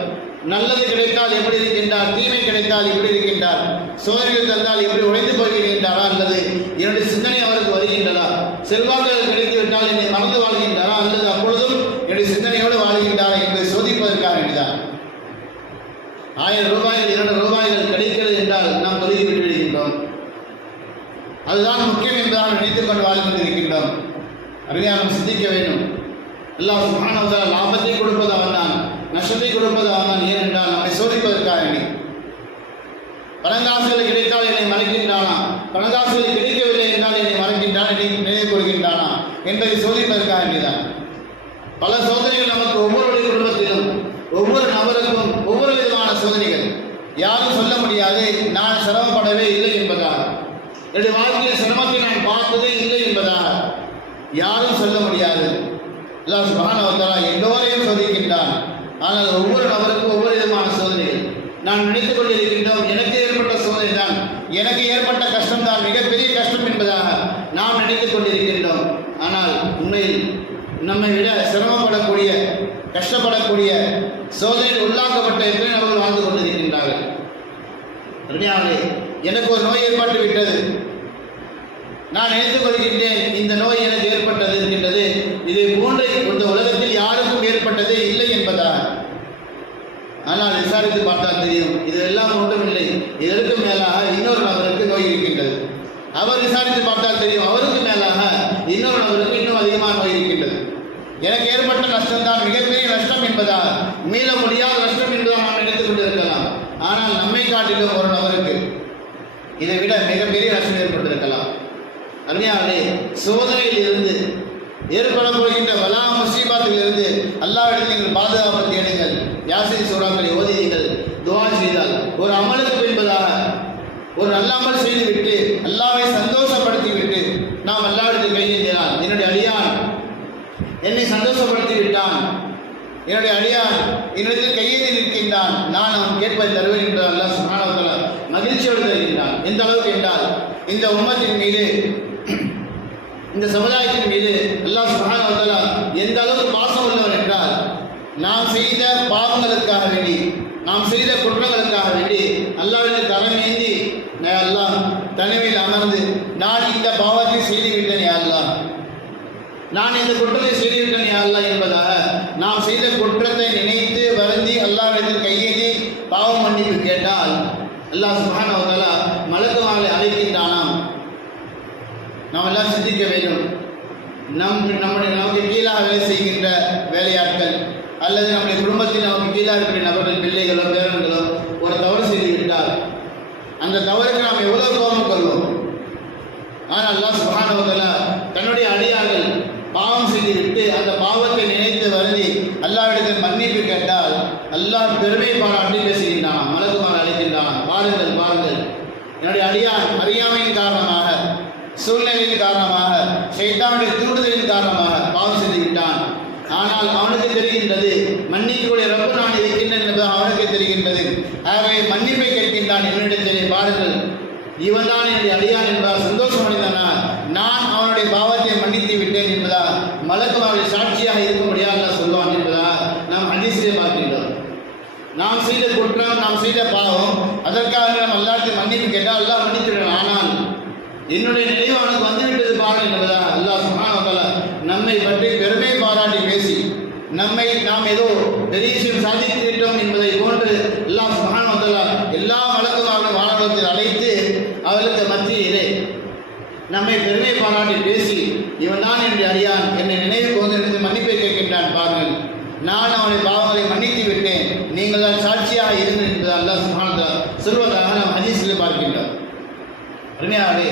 நல்லது கிடைத்தால் எப்படி இருக்கின்றார், தீமை கிடைத்தால் எப்படி இருக்கின்றார், சோதனைகள் தந்தால் எப்படி உடைந்து போகின்றாரா, அல்லது என்னுடைய சிந்தனை அவருக்கு வருகின்றதா, செல்வாக்குகள் கிடைத்துவிட்டால் என்னை மறந்து வாழ்கின்றாரா, அல்லது அப்பொழுதும் என்னுடைய சிந்தனையோடு வாழ்கின்றாரா என்பதை சோதிப்பதற்காக வேண்டிதான். 1000 ரூபாய்கள் 200 ரூபாய்கள் கிடைக்கிறது என்றால் நாம் தொழுகி விட்டு விடுகின்றோம். அதுதான் முக்கியம் என்றால் நினைத்துக் கொண்டு வாழ்ந்து கொண்டிருக்கின்றோம். அறிஞர் சிந்திக்க வேண்டும். அல்லாஹ் சுப்ஹானஹு வ தஆலா லாபத்தை கொடுப்பது அவன்தான், நஷ்டத்தை கொடுப்பது அவன்தான். ஏனென்றால் நம்மை சோதிப்பதற்காக வேண்டி. பணங்காசுகள் கிடைத்தால் என்னை மறைக்கின்றானா, பணங்காசுகள் கிடைக்கவில்லை என்றால் என்னை மறைக்கின்றான், நினைவு கொள்கின்றானா என்பதை சோதிப்பதற்காக வேண்டிதான். பல சோதனைகள் நமக்கு ஒவ்வொருடைய குடும்பத்திலும் ஒவ்வொரு நபருக்கும் ஒவ்வொரு விதமான சோதனைகள். யாரும் சொல்ல முடியாது நான் சிரமப்படவே இல்லை என்பதாக, என்னுடைய வாழ்க்கையில் சிரமத்தை நான் பார்த்ததே இல்லை என்பதாக யாரும் சொல்ல முடியாது. அல்லாஹ் சுப்ஹானஹு வ தஆலா எல்லோரையும் சோதிக்கின்றான். ஆனால் ஒவ்வொரு நபருக்கும் ஒவ்வொரு விதமான சோதனைகள். நாம் நினைத்துக் கொண்டிருக்கின்றோம் எனக்கு ஏற்பட்ட சோதனை தான், எனக்கு ஏற்பட்ட கஷ்டம் தான் மிகப்பெரிய கஷ்டம் என்பதாக நாம் நினைத்துக் கொண்டிருக்கின்றோம். ஆனால் உண்மையில் நம்மை விட சிரமப்படக்கூடிய, கஷ்டப்படக்கூடிய, சோதனையில் உள்ளாக்கப்பட்ட எத்தனை நபர்கள் வாழ்ந்து கொண்டிருக்கின்றார்கள். எனக்கு ஒரு நோய் ஏற்பட்டு விட்டது, நான் நினைத்துக் கொள்கின்றேன் இந்த நோய் எனக்கு ஏற்பட்டது இருக்கின்றது, இதை போன்ற இந்த உலகத்தில் யாருக்கும் ஏற்பட்டதே இல்லை என்பதா. ஆனால் விசாரித்து பார்த்தால் தெரியும் இது எல்லாம் ஒன்றுமில்லை, இதற்கு மேலாக இன்னொரு நபருக்கு நோய் இருக்கின்றது. அவர் விசாரித்து பார்த்தால் தெரியும் அவருக்கு மேலாக இன்னொரு நபருக்கு இன்னும் அதிகமான நோய் இருக்கின்றது. எனக்கு ஏற்பட்ட நஷ்டம் தான் மிகப்பெரிய நஷ்டம் என்பதா, மீள முடியாத நஷ்டம் என்பதாக நாம் நினைத்துக் கொண்டிருக்கலாம். ஆனால் நம்மை காட்டிலும் ஒரு நபருக்கு இதை விட மிகப்பெரிய நஷ்டம் ஏற்பட்டிருக்கலாம். அருமையானே, சோதனையில் இருந்து ஏற்பட போகின்ற வலா முசீபாத்திலிருந்து அல்லாஹ்விடத்தில் நீங்கள் பாதுகாப்பு தேடுங்கள். யாசீன் சூறாக்களை ஓதினீர்கள், துஆ செய்தால் ஒரு அமலுக்கு என்பதாக ஒரு நல்ல அமல் செய்துவிட்டு அல்லாஹ்வை சந்தோஷப்படுத்திவிட்டு நாம் அல்லாஹ்விடத்தில் கையேந்தினால், என்னுடைய அடியான் என்னை சந்தோஷப்படுத்தி விட்டான், என்னுடைய அடியான் என்னிடத்தில் கையேந்தி நிற்கின்றான், நான் அவன் கேட்பதை தருவேன் என்று அல்லாஹ் சுப்ஹானஹு வ தஆலா மகிழ்ச்சியோடு தருகின்றான். எந்த அளவுக்கு என்றால் இந்த உம்மத்தின் மீது, இந்த சமுதாயத்தின் மீது அல்லாஹ் சுப்ஹானஹு வ தஆலா எந்த அளவுக்கு பாசம் உள்ளவர் என்றால், நாம் செய்த பாவங்களுக்காக வேண்டி, நாம் செய்த குற்றங்களுக்காக வேண்டி அல்லாஹ்விடம் தரமேந்தி அல்லாஹ் தனிமையில் அமர்ந்து நான் இந்த பாவத்தை செய்துவிட்டேன் யா அல்லாஹ், நான் இந்த குற்றத்தை செய்துவிட்டேன் யா அல்லாஹ் என்பதாக நாம் செய்த குற்றத்தை நினைத்து வருந்தி அல்லாஹ்விடத்தில் கையேந்தி பாவம் மன்னிப்பு கேட்டால் அல்லாஹ் சுப்ஹானஹு வ தஆலா மலக்குமார்களை அழைக்கின்றானாம். நாம் எல்லாம் சிந்திக்க வேண்டும். நமக்கு கீழாக வேலை செய்கின்ற வேலையாட்கள் அல்லது நம்முடைய குடும்பத்தில் நமக்கு கீழாக இருக்கிற நபர்கள், பிள்ளைகளோ பேரன்களோ ஒரு தவறு செய்து விட்டால் அந்த தவறுக்கு நாம் எவ்வளவு கோபம் கொள்வோம். ஆனால் அல்லாஹ் சுப்ஹானஹு வ தஆலா தன்னுடைய அடியார்கள் பாவம் செய்துவிட்டு அந்த பாவத்தை நினைத்து வருந்தி அல்லாஹ்விடத்தில் மன்னிப்பு கேட்டால் அல்லாஹ் பெருமை பாராட்டி பேசுகின்றான், மலக்குமார் அழைக்கின்றான். பாருங்கள் பாருங்கள், என்னுடைய அடியான் அறியாமையின் காரணமாக, சூழ்நிலையின் காரணமாக, ஷைத்தானுடைய தூண்டுதலின் காரணமாக பாவம் செய்து விட்டான். ஆனால் அவனுக்கு தெரிகின்றது மன்னிக்கக்கூடிய ரப்பு நான் இருக்கின்றேன் என்பது அவனுக்கு தெரிகின்றது. ஆகவே மன்னிப்பை கேட்கின்றான் என்னிடத்திலே. பாருங்கள், இவன் தான் என்னுடைய அடியான் என்பதால் சந்தோஷம் அடைந்தானா, நான் அவனுடைய பாவத்தை மன்னித்து விட்டேன் என்பதால் மலக்குமார்கள் சாட்சியாக இருக்கும்படியாக அல்லாஹ் சொல்வான் என்பதால் நாம் ஹதீஸிலே பார்க்கின்றோம். நாம் செய்த குற்றம், நாம் செய்த பாவம், அதற்காக நாம் அல்லாஹ்விடத்தில் மன்னிப்பு கேட்டால் அல்லாஹ் மன்னித்து விடுவான். ஆனால் என்னுடைய நிலைவு அவனுக்கு வந்துவிட்டது பாரு என்பதா அல்லாஹ் சுப்ஹானஹு வ தஆலா நம்மை பற்றி பெருமை பாராட்டி பேசி நாம் ஏதோ பெரிய விஷயம் சாதித்து விட்டோம் என்பதை போன்று அல்லாஹ் சுப்ஹானஹு வ தஆலா எல்லா மலக்குமார்களும் வானலோகத்தில் அழைத்து அவர்களுக்கு மத்தியிலே நம்மை பெருமை பாராட்டி பேசி இவன் தான் என்னுடைய அடியான், என்னை நினைவுக்கு வந்து எனக்கு மன்னிப்பை கேட்கின்றான். பாருங்கள், நான் அவனுடைய பாவங்களை மன்னித்து விட்டேன், நீங்கள் தான் சாட்சியாக இருங்கள் என்பதை அல்லாஹ் சுப்ஹானஹு வ தஆலா சொல்வதாக நாம் ஹதீஸில் பார்க்கின்றோம். அருமையாகவே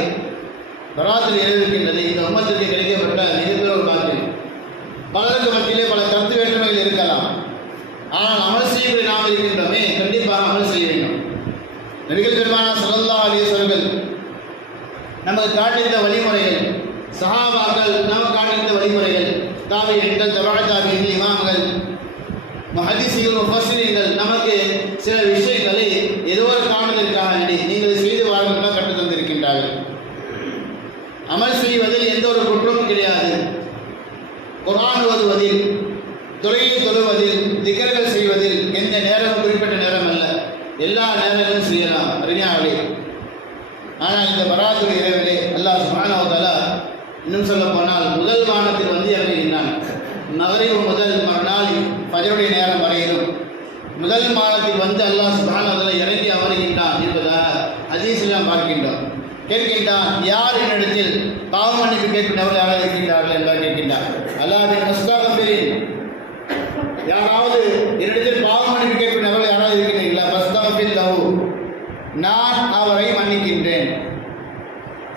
பராத்தில் எழுதியிருக்கின்றது இந்த உம்மத்திற்கு கிடைக்கப்பட்ட மிகப்பெரிய ஒரு பாக்கியம். பலருக்கு மத்தியிலே பல கருத்து வேற்றுமைகள் இருக்கலாம். ஆனால் அமல் செய்யக்கூடிய நாம் இருக்கின்றோமே, கண்டிப்பாக அமல் செய்ய வேண்டும். நபிகள் பெருமானார் ஸல்லல்லாஹு அலைஹி வஸல்லம் நமக்கு காட்டியிருந்த வழிமுறைகள், சஹாபாக்கள் நமக்கு காட்டியிருந்த வழிமுறைகள், தாபிஈன்கள், தபஅ தாபிஈன்கள், இமாம்கள், முஹத்திஸீன்கள், முஃபஸ்ஸிரீன்கள் நமக்கு சில விஷயங்களை ஏதோ ஒரு காரணத்திற்காக வேண்டி நீங்கள் செய்து வாழ்வதற்காக கற்றுத் தந்திருக்கின்றார்கள். அமல் செய்வதில் எந்த ஒரு குற்றமும் கிடையாது. குர்ஆன் ஓதுவதில், தொழுகை தொழுவதில், திக்ர்கள் செய்வதில் எந்த நேரமும் குறிப்பிட்ட நேரம் அல்ல, எல்லா நேரங்களும் செய்யலாம். அறிஞாவளே, ஆனால் இந்த பராத்துடைய இரவிலே அல்லாஹ் சுப்ஹானஹு வ தஆலா இன்னும் சொல்ல போனால் முதல் வானத்தில் வந்து இறங்குகின்றான். மகரிபு முதல் மறுநாள் ஃபஜ்ருடைய நேரம் வரையிலும் முதல் வானத்தில் வந்து அல்லாஹ் சுப்ஹானஹு வ தஆலா இறங்கி அமர்கின்றான் என்பதாக ஹதீஸில் பார்க்கின்றோம். கேட்கின்றான், யார் என்னிடத்தில் பாவ மன்னிப்பு கேட்கின்றவர்கள் யாராவது இருக்கின்றார்கள் என்பதாக கேட்கின்றார். அல்லாஹ்வின் முஸ்தக்ஃபிரீன், யாராவது என்னிடத்தில் பாவ மன்னிப்பு கேட்கின்றவர்கள் யாராவது இருக்கின்றீர்களா? ஃபஸ்தக்ஃபிர் லஹு, நான் அவரை மன்னிக்கின்றேன்.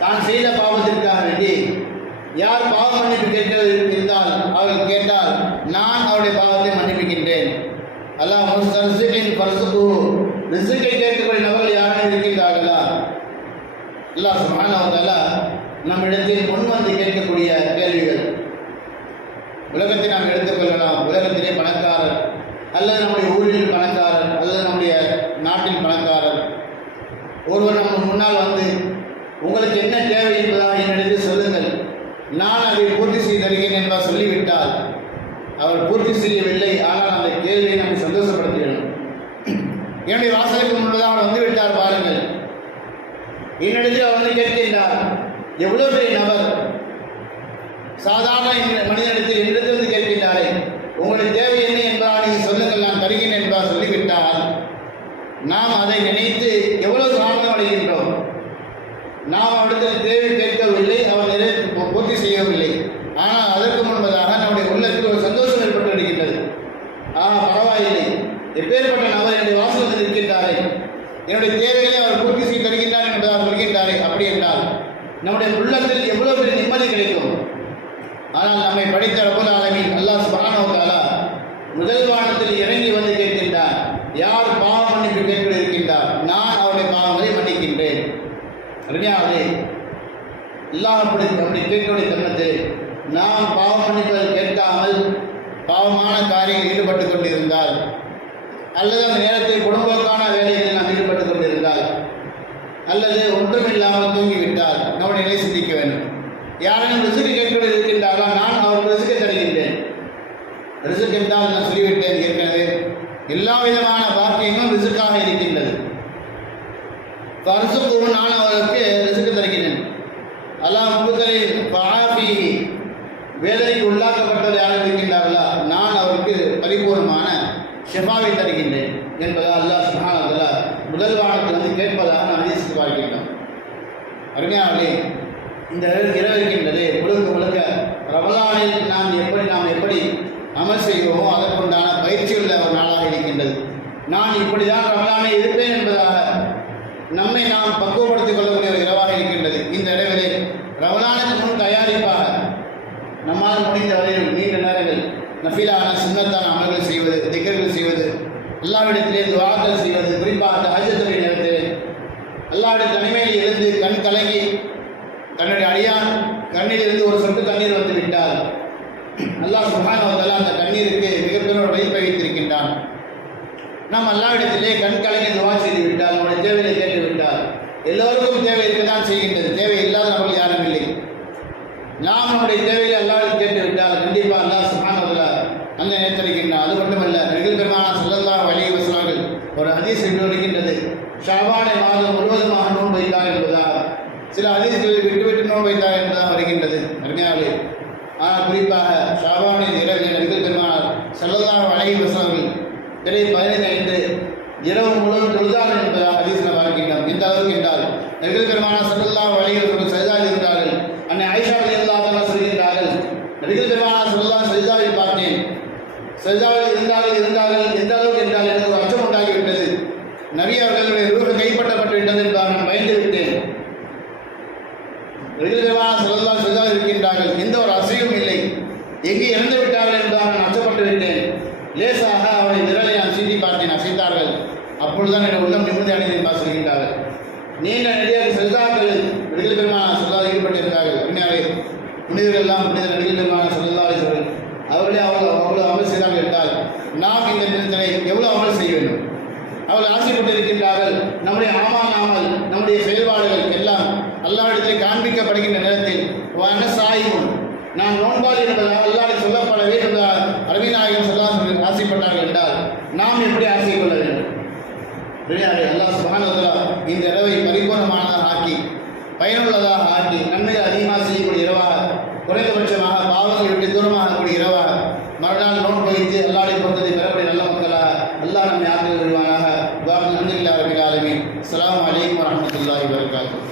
தான் செய்த பாவத்திற்காக வேண்டி யார் பாவ மன்னிப்பு கேட்க இருந்தால் அவர்கள் கேட்டால் நான் அவருடைய பாவத்தை மன்னிப்புகின்றேன். அல்லாஹ் முஸ்தர்ஸிகின் ஃபர்ஸுகு, ரிஸ்கை கேட்கக்கூடிய நபர்கள் யாரும் இருக்கின்றார்களா? அல்லாஹ் சுப்ஹானஹு வ தஆலா நம்மிடத்தில் முன்வந்து கேட்கக்கூடிய கேள்விகள். உலகத்தை நாம் எடுத்துக்கொள்ளலாம். உலகத்திலே பணக்காரர் அல்லது நம்முடைய ஊரில் பணக்காரர் அல்லது நம்முடைய நாட்டில் பணக்காரர் ஒருவர் நம்ம முன்னால் வந்து உங்களுக்கு என்ன தேவை என்பதாக என்னிடத்தில் சொல்லுங்கள், நான் அதை பூர்த்தி செய்து தருகிறேன் என்பதாக சொல்லிவிட்டால் அவர் பூர்த்தி செய்யவில்லை, ஆனால் அந்த கேள்வியை நமக்கு சந்தோஷப்படுத்த வேண்டும். என்னுடைய வாசலுக்கு முன்பதாக அவர் வந்து விட்டார் பாருங்கள், என்னிடத்தில் அவர் வந்து கேட்கின்றார். எவ்வளோ பெரிய நபர், சாதாரண மனிதனிடத்தில் என்னிடத்திலிருந்து கேட்கின்றாரே, உங்களுடைய தேவை என்ன என்பதாக நீங்கள் சொல்லுங்கள், நான் தருகிறேன் என்பதாக சொல்லிவிட்டால் நாம் அதை நினைத்து எவ்வளவு ஆனந்தம் அடைகின்றோம். நாம் அவரிடத்தில் தேவை கேட்கவில்லை, அவர் பூர்த்தி செய்யவில்லை, ஆனால் அதற்கு முன்பதாக நம்முடைய உள்ளத்தில் ஒரு சந்தோஷம் ஏற்பட்டு விடுகின்றது. பரவாயில்லை, எப்பேற்பட்ட நபர் என்னுடைய வாசலில் இருக்கின்றாரே, என்னுடைய தேவைகளை அவர் பூர்த்தி செய்து தருகின்றார் என்பதாக சொல்கின்றாரே, அப்படி என்றால் நம்முடைய உள்ளத்தில் எவ்வளவு பெரிய நிம்மதி கிடைக்கும். ஆனால் நம்மை படைத்த ரப்பல் ஆலமீன் அல்லாஹ் சுப்ஹானஹு வ தஆலா முதல் வானத்தில் இறங்கி வந்து கேட்கின்றார், யார் பாவ மன்னிப்பு கேட்க இருக்கின்றார், நான் அவருடைய பாவங்களை மன்னிக்கின்றேன். அருமையானே, அல்லாஹ் அப்படி கேட்கக்கூடிய தருணத்தில் நாம் பாவ மன்னிப்பதை கேட்காமல் பாவமான காரியங்களில் ஈடுபட்டு கொண்டிருந்தால் அல்லது அந்த நேரத்தில் குடும்பக்கான வேலைகளில் நாம் ஈடுபட்டு கொண்டிருந்தால் அல்லது ஒன்றுமில்லாமல் தூங்கிவிட்டால் நம்முடைய நிலை சிந்திக்க வேண்டும். யாரையும் ரிசுக்கு கேட்கிறது இருக்கின்றார்களா? நான் அவருக்கு ரிசுக்கை தருகின்றேன். ரிசுக் என்றால் நான் சொல்லிவிட்டேன் ஏற்கனவே, எல்லா விதமான பாக்கியங்களும் ரிசுக்காக இருக்கின்றது. பரிசுக்கும் நான் அவருக்கு ரிசுக்கு தருகிறேன். அல்லாஹ் முபுத்தலில் ஃபஆஃபீஹி, வேதனைக்கு உள்ளாக்கப்பட்டவர் யாரும் இருக்கின்றார்களா? நான் அவருக்கு பரிபூர்ணமான ஷிஃபாவை தருகின்றேன் என்பதால் அல்லாஹ் சுப்ஹானஹு வ தஆலா முதல் வானத்தில் வந்து கேட்பதாக நாம் ஹதீஸில் பார்க்கின்றோம். அருமையானவர்களே, இந்த இரவு இருக்கின்றது முழுக்க ரமலானில் நாம் எப்படி அமல் செய்வோமோ அதற்குண்டான பயிற்சி உள்ள ஒரு நாளாக இருக்கின்றது. நான் இப்படிதான் ரமலானை இருப்பேன் என்பதாக நம்மை நாம் பக்குவப்படுத்திக் கொள்ளக்கூடிய ஒரு இரவாக இருக்கின்றது. இந்த இரவிலே ரமலானுக்கு முன் தயாரிப்பாக நம்மால் முடிந்த வரையில் நீண்ட நேரங்கள் நஃபிலான சுன்னத்தான அமல்கள் செய்வது, திக்ர்கள் செய்வது, அல்லாஹ்விடத்திலே துஆக்கள் செய்வது, குறிப்பாக தஹஜ்ஜுடைய நேரத்தில் அல்லாஹ்வுடைய தனிமையில் இருந்து கண் கலங்கி தன்னுடைய அடியான் கண்ணில் இருந்து ஒரு சொட்டு கண்ணீர் வந்து விட்டால் அல்லாஹ் சுப்ஹானஹு வ தஆலா அந்த கண்ணீருக்கு மிகப்பெரிய ஒரு மதிப்பை வைத்திருக்கின்றான். நாம் அல்லாஹ்விடத்திலே கண் கலங்கி துஆ செய்து விட்டால், நம்முடைய தேவையை கேட்டு விட்டால், எல்லோருக்கும் தேவை இருக்கதான் செய்கின்றது, தேவை இல்லாத நம்மளுக்கு யாரும் இல்லை. நாம் நம்முடைய தேவையை அல்லாஹ்விடம் கேட்டு விட்டால் கண்டிப்பாக அல்லாஹ் சுப்ஹானஹு வ தஆலா அந்த நேர்த்தளிக்கின்றான். அது மட்டுமல்ல, நபிகள் பெருமானார் ஸல்லல்லாஹு அலைஹி வஸல்லம் ஒரு ஹதீஸ் இருக்கின்றது, ஷாபானை மாதம் முழுவதுமாக நோன்பு வைத்தார் என்பதாக. சில ஹதீஸ்களில் விட்டு நோன்பு வைத்தார் என்பதாக வருகின்றது. அருமையாளே, ஆனால் குறிப்பாக ஷாபானின் இரவில் நபிகள் பெருமானார் ஸல்லல்லாஹு அலைஹி வஸல்லம் பிறை 15 இரவு முழுவதும் தொழுதார்கள் என்பதாக ஹதீஸில் பார்க்கின்றோம். இந்த அளவுக்கு என்றால் நபிகள் பெருமானார் ஸல்லல்லாஹு அலைஹி வஸல்லம் சஜ்தாவில் இருந்தார்கள். அன்னை ஆயிஷா ரலியல்லாஹு அன்ஹா சொல்கின்றார்கள், நபிகள் பெருமானார் ஸல்லல்லாஹு சஜ்தாவில் பார்த்தேன். சஜ்தாவில் இருந்தார்கள் எந்த அளவுக்கு என்றால் எனக்கு ஒரு அச்சம் உண்டாகிவிட்டது. நபி அவர்களுடைய ரூஹ் கைப்பற்றப்பட்டு விட்டது என்பதாக நான் பயந்து விட்டேன். நபிகள் பெருமானார் ஸல்லல்லாஹு சஜ்தாவில் இருக்கின்றார்கள், எந்த ஒரு அசையும் இல்லை, எங்கே இறந்து விட்டார்கள் என்பதாக நான் அச்சப்பட்டு விட்டேன். லேசாக அவரை விரலை நான் சீட்டி பார்த்தேன், அசைத்தார்கள். அப்பொழுதுதான் என்னுடைய உள்ளம் நிம்மதி அடைந்து என்பதாக சொல்கின்றார்கள். நீண்ட நடிகர் சஜ்தாக்கள் நபிகள் பெருமானார் ஸல்லல்லாஹு ஈடுபட்டிருக்கிறார்கள். பின்னாலே புனிதர்கள் எல்லாம் புனித நபிகள் பெருமானார் ஸல்லல்லாஹு அலைஹி வஸல்லம் அவர்களே அவ்வளோ அமல் செய்தார்கள் என்றால் நாம் இந்த நிலத்தினை எவ்வளோ அமல் செய்ய வேண்டும்? அவர்கள் ஆசைப்பட்டிருக்கின்றார்கள். நம்முடைய அமல், நம்முடைய செயல்பாடுகள் எல்லாம் அல்லாஹ்விடத்திலே காண்பிக்கப்படுகின்ற நேரத்தில் சாயும் நான் நோன்பாளி என்பதாக அல்லாஹ் சொல்லப்பட வேண்டும் என்றால் அருமை நாயகம் ஸல்லல்லாஹு ஆசைப்பட்டார்கள் என்றால் நாம் எப்படி ஆசை கொள்ள வேண்டும்? அல்லாஹ் சுப்ஹானஹு வ தஆலா இந்த இரவை பரிபூர்ணமானதாக ஆக்கி, பயனுள்ளதாக ஆக்கி, நன்மைகள் அதிகமாக செய்யக்கூடிய இரவாக, குறைந்தபட்சமாக பாவங்களை விட்டு தூரமாகக்கூடிய இரவாக, மறுநாள் நோன்பு வைத்து அல்லாஹ்வுடைய பொருத்தத்தை பெறக்கூடிய நல்ல மக்களாக அல்லாஹ் நம்மை ஆக்கிக் கொள்வானாக. அல்ஹம்துலில்லாஹி ரப்பில் ஆலமீன். அஸ்ஸலாமு அலைக்கும் வரஹ்மத்துல்லாஹி வபரகாத்துஹு.